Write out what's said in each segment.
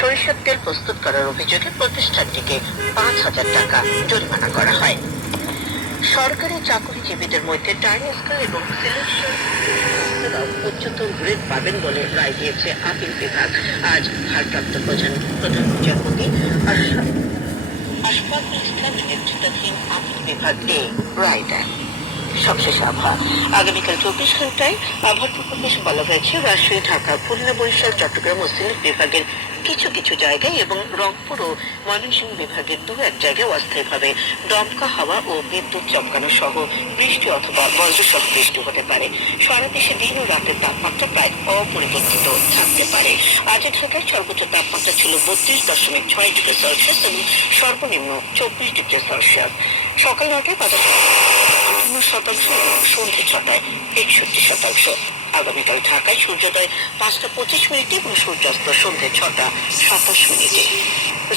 সরিষার তেল প্রস্তুত করার অভিযোগে প্রতিষ্ঠানটিকে পাঁচ হাজার টাকা জরিমানা করা হয়। সরকারি চাকরিজীবীদের মধ্যে টাইমস্কার এবং উচ্চতর গ্রেড পাবেন বলে রায় দিয়েছে আপিল বিভাগ। আজ ভারপ্রাপ্ত প্রধান প্রধান বিচারপতি ইসলামের নেতৃত্বাধীন আপিল বিভাগ এ রায় দেন। সবশেষে আবহাওয়া। আগামীকাল চব্বিশ ঘন্টায় আবহাওয়ার পূর্বাভাসে বলা হয়েছে, রাজশাহী, ঢাকা, খুলনা, বরিশাল, চট্টগ্রাম ও সিলেট বিভাগের কিছু কিছু জায়গায় এবং রংপুর ও ময়মনসিংহ বিভাগের দু এক জায়গায় অস্থায়ীভাবে দমকা হাওয়া ও বিদ্যুৎ চমকানো সহ বৃষ্টি অথবা বজ্রসহ বৃষ্টি হতে পারে। সারা দেশে দিন ও রাতের তাপমাত্রা প্রায় অপরিবর্তিত থাকতে পারে। আজের ঢাকায় সর্বোচ্চ তাপমাত্রা ছিল বত্রিশ দশমিক ছয় ডিগ্রি সেলসিয়াস এবং সর্বনিম্ন চব্বিশ ডিগ্রি সেলসিয়াস। সকাল নটায় বাতাস আটান্ন শতাংশ সন্ধ্যে ছটায়, একষট্টি শতাংশ। আগামীকাল ঢাকায় সূর্যোদয়, পাঁচটা পঁচিশ মিনিটে এবং সূর্যাস্ত সন্ধ্যে ছটা সাতাশ মিনিটে।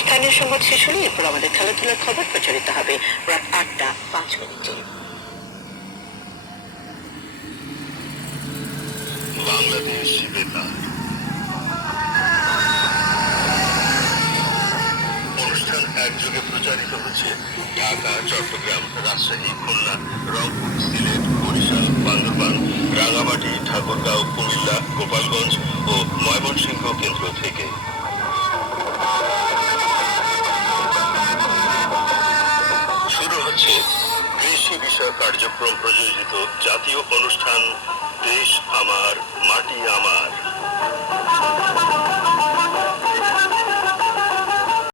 স্থানীয় সংবাদ শেষ হলে, এরপর আমাদের খেলাধুলার খবর প্রচারিত হবে রাত আটটা পাঁচ মিনিটে। বাংলাদেশ একযোগে প্রচারিত হচ্ছে ঢাকা, চট্টগ্রাম, রাজশাহী, খুলনা, রংপুর, সিলেট, বরিশাল, বান্দরবান, রাঙামাটি, ঠাকুরগাঁও, কুমিল্লা, গোপালগঞ্জ ও ময়মনসিংহ কেন্দ্র থেকে। শুরু হচ্ছে কৃষি বিষয়ক কার্যক্রম প্রযোজিত জাতীয় অনুষ্ঠান, দেশ আমার, মাটি আমার।